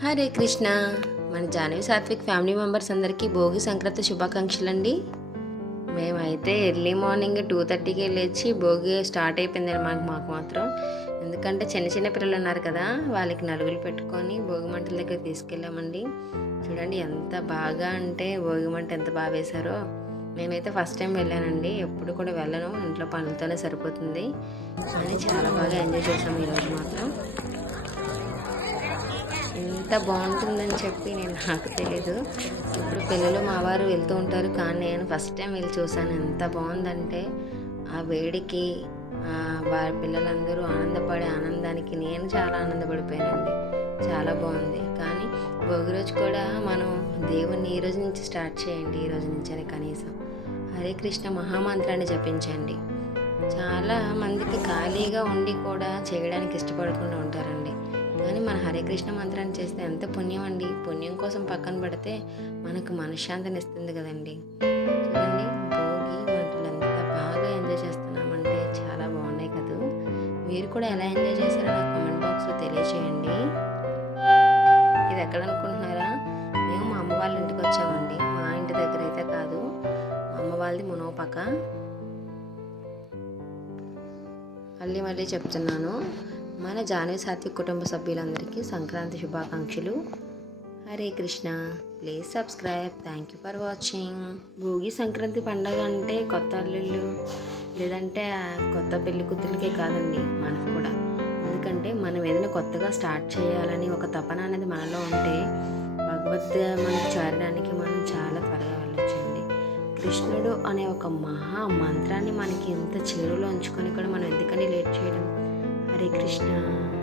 హరే కృష్ణ. మన Jahnavi Satvik family members అందరికీ భోగి సంక్రాంతి శుభాకాంక్షలు అండి మేమైతే ఎర్లీ మార్నింగ్ టూ థర్టీకి లేచి భోగి స్టార్ట్ అయిపోయింది మాకు మాకు మాత్రం. ఎందుకంటే చిన్న చిన్న పిల్లలు ఉన్నారు కదా వాళ్ళకి నలుగులు పెట్టుకొని భోగి మంటల దగ్గర తీసుకెళ్ళామండి. చూడండి ఎంత బాగా అంటే భోగి మంట ఎంత బాగా వేశారో. నేనైతే ఫస్ట్ టైం వెళ్ళానండి ఎప్పుడు కూడా వెళ్ళను ఇంట్లో పనులతోనే సరిపోతుంది. కానీ చాలా బాగా ఎంజాయ్ చేసాము ఈరోజు మాత్రం. ఎంత బాగుంటుందని చెప్పి నేను నాకు తెలీదు. ఇప్పుడు పిల్లలు మా వారు వెళ్తూ ఉంటారు కానీ నేను ఫస్ట్ టైం వెళ్ళి చూశాను. ఎంత బాగుందంటే ఆ వేడికి ఆ వారి పిల్లలందరూ ఆనందపడే ఆనందానికి నేను చాలా ఆనందపడిపోయానండి. చాలా బాగుంది. కానీ భోగి రోజు కూడా మనం దేవుణ్ణి ఈ రోజు నుంచి స్టార్ట్ చేయండి ఈ రోజు నుంచే కనీసం. హరే కృష్ణ మహామంత్రాన్ని జపించండి. చాలా మందికి ఖాళీగా ఉండి కూడా చేయడానికి ఇష్టపడకుండా ఉంటారండి. కానీ మన హరే కృష్ణ మంత్రాన్ని చేస్తే ఎంత పుణ్యం అండి. పుణ్యం కోసం పక్కన పడితే మనకు మనశ్శాంతిని ఇస్తుంది కదండి. చూడండి భోగి వంటలు ఎంత బాగా ఎంజాయ్ చేస్తున్నామంటే చాలా బాగున్నాయి కదా. మీరు కూడా ఎలా ఎంజాయ్ చేశారో నాకు కామెంట్ బాక్స్లో తెలియచేయండి. ఇది ఎక్కడ అనుకుంటున్నారా? మేము మా అమ్మ వాళ్ళ ఇంటికి వచ్చామండి. మా ఇంటి దగ్గర అయితే కాదు. మా అమ్మ వాళ్ళది మునోపక్క మళ్ళీ మళ్ళీ చెప్తున్నాను. మన జానవి సాత్విక్ కుటుంబ సభ్యులందరికీ సంక్రాంతి శుభాకాంక్షలు. Hare Krishna. Please subscribe. Thank you for watching Bhogi Sankranti పండగ అంటే కొత్త అల్లుళ్ళు లేదంటే కొత్త పెళ్ళి కూతురికే కాదండి మనకు కూడా. ఎందుకంటే మనం ఏదైనా కొత్తగా స్టార్ట్ చేయాలని ఒక తపన అనేది మనలో ఉంటే భగవద్ మనకు చేరడానికి మనం చాలా త్వరగా వెళ్ళొచ్చండి. కృష్ణుడు అనే ఒక మహా మంత్రాన్ని మనకి ఇంత చేరులో ఉంచుకొని కూడా మనం ఎందుకని లేట్ చేయడం Hare Krishna.